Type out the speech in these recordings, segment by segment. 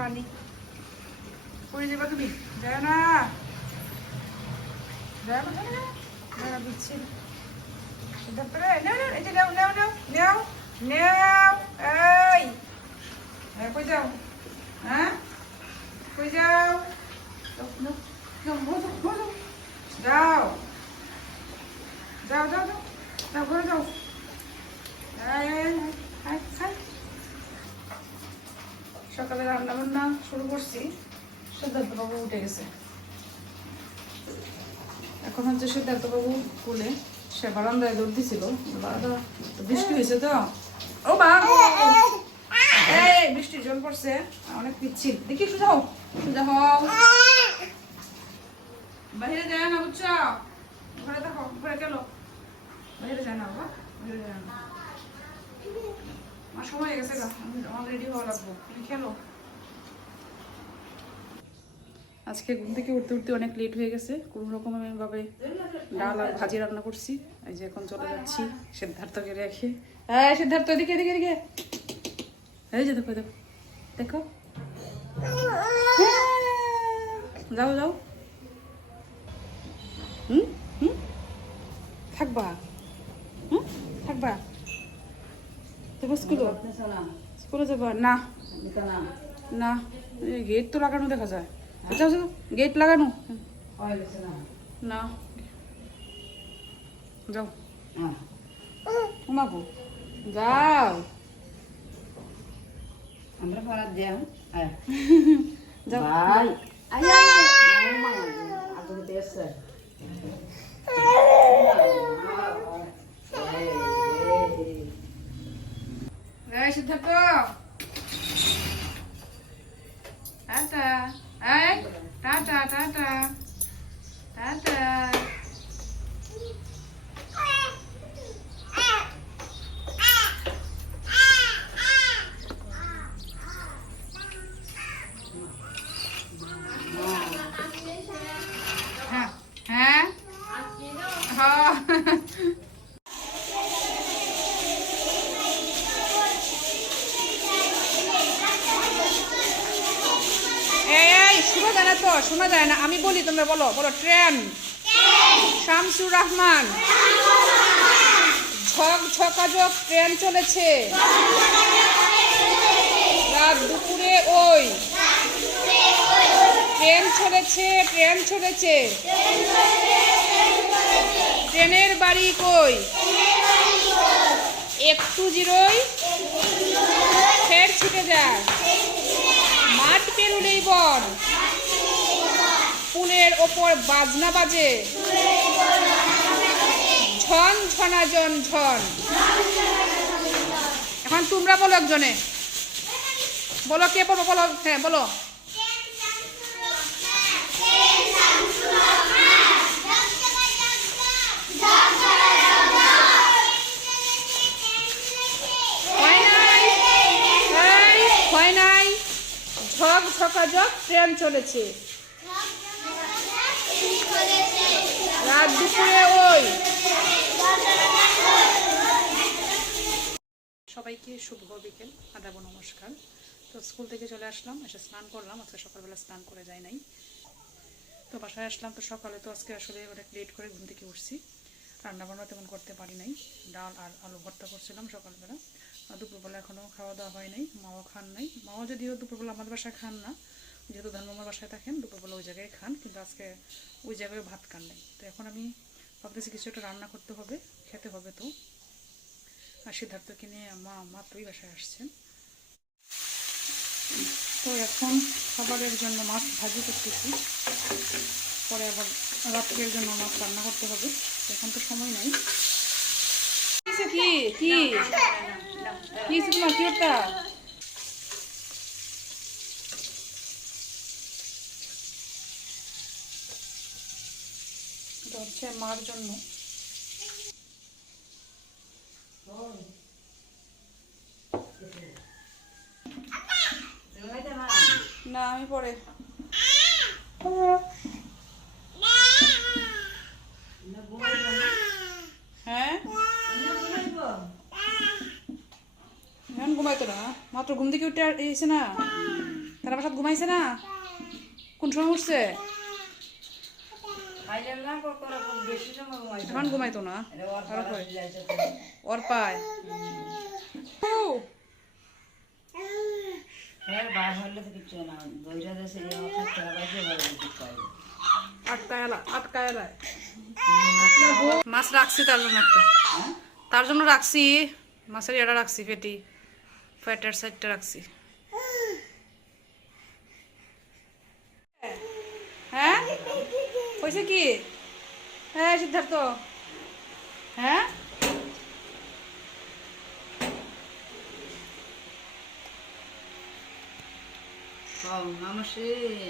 পানি পড়ে যাবা তুমি, যায় না দিচ্ছি। তারপরে এই যে নাও নাও নাও নাও নাও, এই কই যাও, হ্যাঁ কই যাও, যাও যাও যাও যাও যাও ঘরে যাও। সকালে রান্না বান্না শুরু করছি, সিদ্ধার্থবাবু উঠে গেছে। এখন হচ্ছে সিদ্ধার্থবাবু কোলে, সে বারান্দায় দৌড় দিছিল, বৃষ্টি হয়েছে তো, ও মা এই বৃষ্টির জল পড়ছে অনেক পিচ্ছিল, দেখি সোজা হও সোজা হও, বাইরে যায় না বুঝছো, ঘরে দেখো ঘরে গেল, বাইরে যায় না বাবা, বাইরে যায় না, আমার সময় হয়ে গেছে গা, আমার রেডি হওয়া লাগবো, তুমি খেলো। আজকে ঘুম থেকে উঠতে উঠতে অনেক লেট হয়ে গেছে, কোনো রকমভাবে ডাল আর ভাজি রান্না করছি। এই যে এখন চলে যাচ্ছি সিদ্ধার্থকে রেখে। হ্যাঁ সিদ্ধার্থ এদিকে এদিকে এদিকে, এই যে দেখো দেখো দেখো, যাও যাও, হুম হুম থাকবা, হুম থাকবা, দেখো স্কুলে যাবা না, না গেট তো লাগানো দেখা যায়, যাও যাও গেট লাগানো না, যাও ঘুমাবো, যাও আমরা পড়ার দেও যাও ভাই আদর দেছে সিদ্ধার্থ টাটা, এই টাটা টাটা টাটা, হ্যাঁ হ্যাঁ হ্যাঁ শোনা যায় না তো, শোনা যায় না, আমি বলি তোমরা বলো, বলো ট্রেন, শামসুর রহমান, ঝক ঝকাঝক ট্রেন চলেছে, রাত দুপুরে ওই ট্রেন চলেছে, ট্রেন চলেছে, ট্রেনের বাড়ি কই, একটু জিরোই ফের ছুটে যায়, মাঠ পেরুলেই বন, পুলের ওপর বাজনা বাজে, ঝন ঝনাঝন ঝন। এখন তোমরা বলো একজনে, বলো কে বলো, বলো হ্যাঁ বলো, হয় নাই, ঝক ঝকাঝক ট্রেন চলেছে, রাত দুপুরে ওই। সবাইকে শুভ বিকেল, আদাব নমস্কার। তো স্কুল থেকে চলে আসলাম, এসে স্নান করলাম, আজকে সকালবেলা স্নান করে যাই নাই, তো বাসায় আসলাম। তো সকালে তো আজকে আসলে অনেক লেট করে ঘুম থেকে উঠছি, রান্নাবান্না তেমন করতে পারি নাই, ডাল আর আলু ভর্তা করছিলাম সকালবেলা, দুপুরবেলা এখনও খাওয়া দাওয়া হয় নাই, মাও খান নাই, মাও যদিও দুপুরবেলা আমাদের বাসায় খান না, যেহেতু ধর্মমার বাসায় থাকেন দুপুরবেলা ওই জায়গায় খান, কিন্তু আজকে ওই জায়গায় ভাত খান নাই। তো এখন আমি ভাবতেছি কিছু একটা রান্না করতে হবে, খেতে হবে। তো আর সিদ্ধার্থকে নিয়ে মাত্রই বাসায় আসছেন। তো এখন খাবারের জন্য মাছ ভাজি করতেছি, পরে আবার রাত্রের জন্য মাছ রান্না করতে হবে, এখন তো সময় নাই। কি কি কি তোমার কি একটা হচ্ছে মার জন্য, না আমি পরে হ্যাঁ এখন ঘুমাইতো না, মাত্র ঘুম থেকে উঠে এসে না, ঘুমাইছে না? কোন সময় উঠছে? খাইলেন না কখনো খুব বেশি সময় ঘুমাইছে এখন ঘুমাইতো না। এটা ওর আরো পাড়া কই? যাইছে ওর পায়। এর বার হইলে তো কিছু না দইরা দেশে আমার খাচ্ছে না বাইরে বড় কিছু খাই আটকায় মাছ রাখছি তার জন্য একটা। তার জন্য রাখছি মাছের এটা রাখছি ফ্যাটের সাইডটা রাখছি। হ্যাঁ কইছে কি? হ্যাঁ সিদ্ধার্থ, হ্যাঁ মামাসি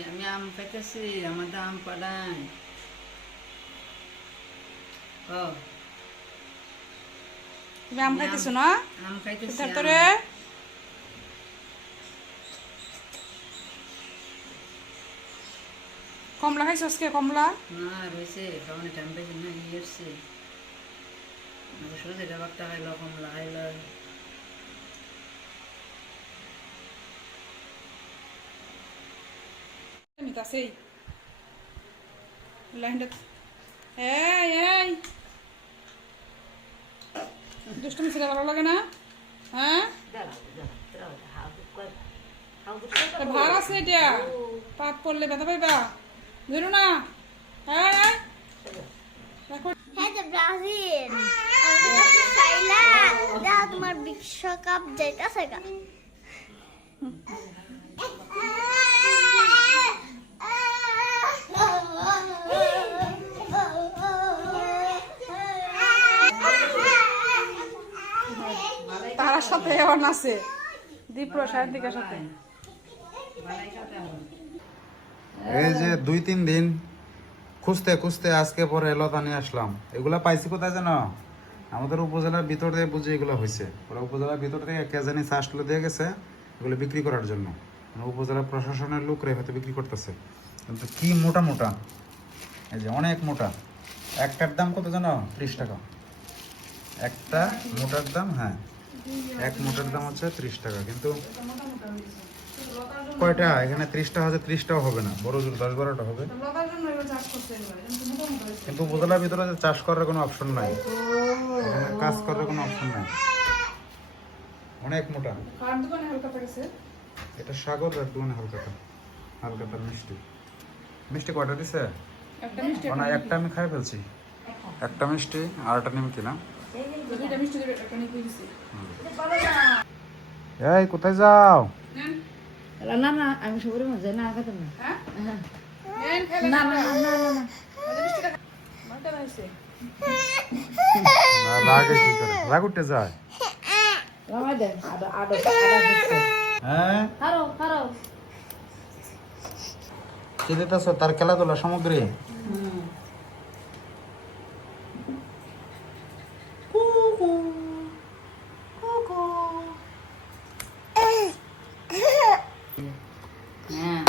আমি আম খাইতেছি আমাদের আম পাড়ায় তুমি আম খাইতেছো না? আম খাইতেছি সিদ্ধার্থ রে, কমলা খাইছো আজকে? কমলা না রয়েছে খাওয়ানো টাইম পাইছে না ইয়েছে শুধু এটা বাচ্চা খাইলো কমলা খাইলো মিতাছেই লাইনটা। এই এই দুষ্টুমি ছেলে ভালো লাগে না? হ্যাঁ ভার আছে এটা, পাপ করলে ব্যথা পাইবা, ধরো না। হ্যাঁ হ্যাঁ যে ব্রাজিল সাইলা যা তোমার বিশ্বকাপ যাইতাছে গা তার সাথে আবার নাচে দীপ্র সায়ন্তিকার সাথে। এই যে 2-3 দিন খুঁজতে খুঁজতে আজকে পরে এলতা নিয়ে আসলাম। এগুলা পাইছি কোথায় জানো? আমাদের উপজেলার ভিতর দিয়ে বুঝে এগুলো হয়েছে। ওরা উপজেলার ভিতর থেকে কে জানি চাষগুলো দিয়ে গেছে এগুলো বিক্রি করার জন্য। মানে উপজেলা প্রশাসনের লোকরা হয়তো বিক্রি করতেছে, কিন্তু কি মোটা মোটা, এই যে অনেক মোটা। একটার দাম কত জানো? 30 টাকা একটা মোটার দাম। হ্যাঁ, এক মোটার দাম হচ্ছে 30 টাকা। কিন্তু কয়টা এখানে? 30টা হচ্ছে 30টাও হবে না, বড় জোর 10-12টা হবে। কিন্তু উপজেলার ভিতরে যে চাষ করার কোনো অপশন নাই, এখানে কাজ করার কোনো অপশন নাই। অনেক মোটা। এটা সাগর দোকানে হালকাটা মিষ্টি। মিষ্টি কয়টা দিছে? না, একটা আমি খাই ফেলছি। একটা মিষ্টি আর একটা নিমকি না। এই কোথায় যাও? না না আমি সবুরের মধ্যে না খেতাম না না না না না না রাগে কি করে? রাগ উঠতে যায়। রামাই দেন আদা আদা আদা হ্যাঁ, খারো খারো কি দিতেছ? তার খেলাধুলা সামগ্রী। হ্যাঁ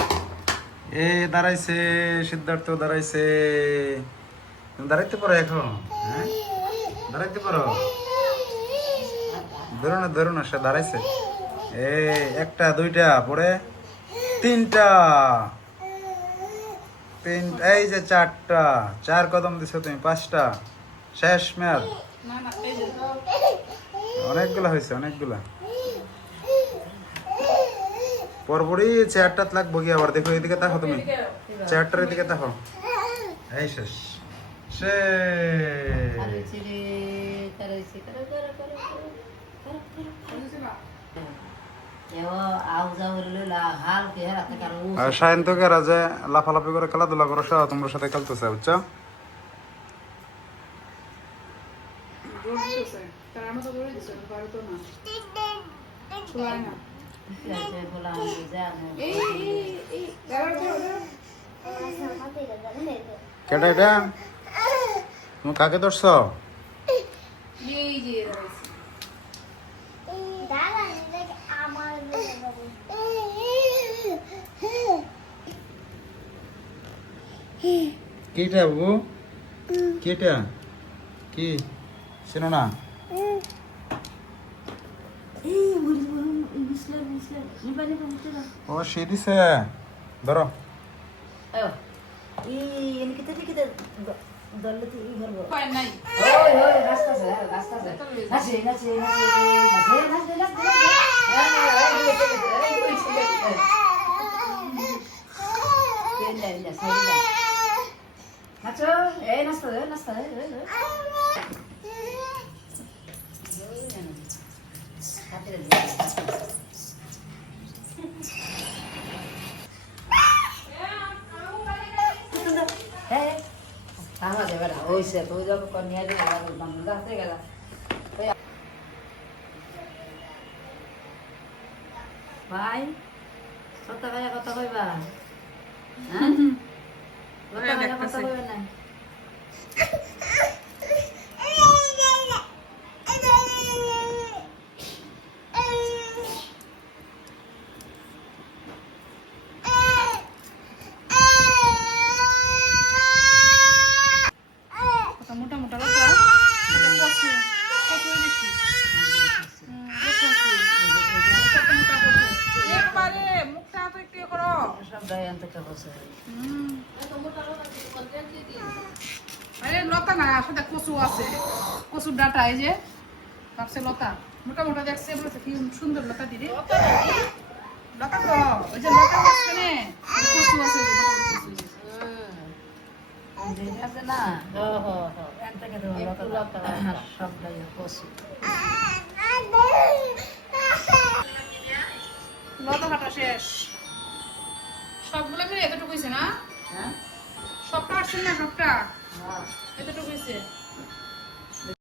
এ দাঁড়াইছে, সিদ্ধার্থ দাঁড়াইছে। তুমি দাঁড়াইতে পারো এখন? হ্যাঁ, দাঁড়াইতে পারো? ধরো না, সে দাঁড়াইছে। এ একটা, দুইটা, পরে তিনটা, এই যে চারটা। 4 কদম দিছো তুমি, 5টা শেষ মেয়াদ। অনেকগুলা হয়েছে, অনেকগুলা। পরপরই চেয়ারটা লাগবো গিয়ে আবার। দেখো এদিকে তাকো, তুমি চেয়ারটার এদিকে তাকো। এই শেষ সে আরে চিরে তারে চিরে করে করে এও আউ যাও লা হাল কে রাতে কারো আর সায়ন্তকে রাজা লাফালাফি করে খেলাধুলা করো, সব তোমার সাথে খেলতেছে, বুঝছো? আছে বলা আমি জানো কেটা এটা? তুমি কাকে ধরছ? আমার কিটা বাবু? কিটা কি শোনো না? ও সে দিছে ধরো আয়ো ই এনে কিতে কিতে দললে তুই ঘরবো পায় নাই ওই ওই রাস্তা আছে নাচে নাচে নাচে নাচে নাচে নাচে নাচো এই নাচতে নাচতে Sama deh pada, oh iya, tuh jago konia aja kalau bangga tuh kata. Bye, kota kaya kota kau bang, hah? Kota kaya kota kau bang. মোটা মোটা লতা কচু কচু বেশি একবারে মুখটা তো একটু করো সব গায়ে আনতে চাবছে। আরে লতা না আসলে কচু আছে কচুর ডাটা এই যে ভাবছে লতা মোটা মোটা দেখছে বলছে কি সুন্দর লতা দিদি লতা তো ওই যে লতা মাঝখানে কচু আছে যে বড় বড় কচু আছে না? এনতে কে দেবো লতা সব গায়ে কচু। লতা কাটা শেষ সবগুলো মিলে এতটুকু হয়েছে না হ্যাঁ? সবটা আসছে না সবটা হ্যাঁ। এতটুকু হয়েছে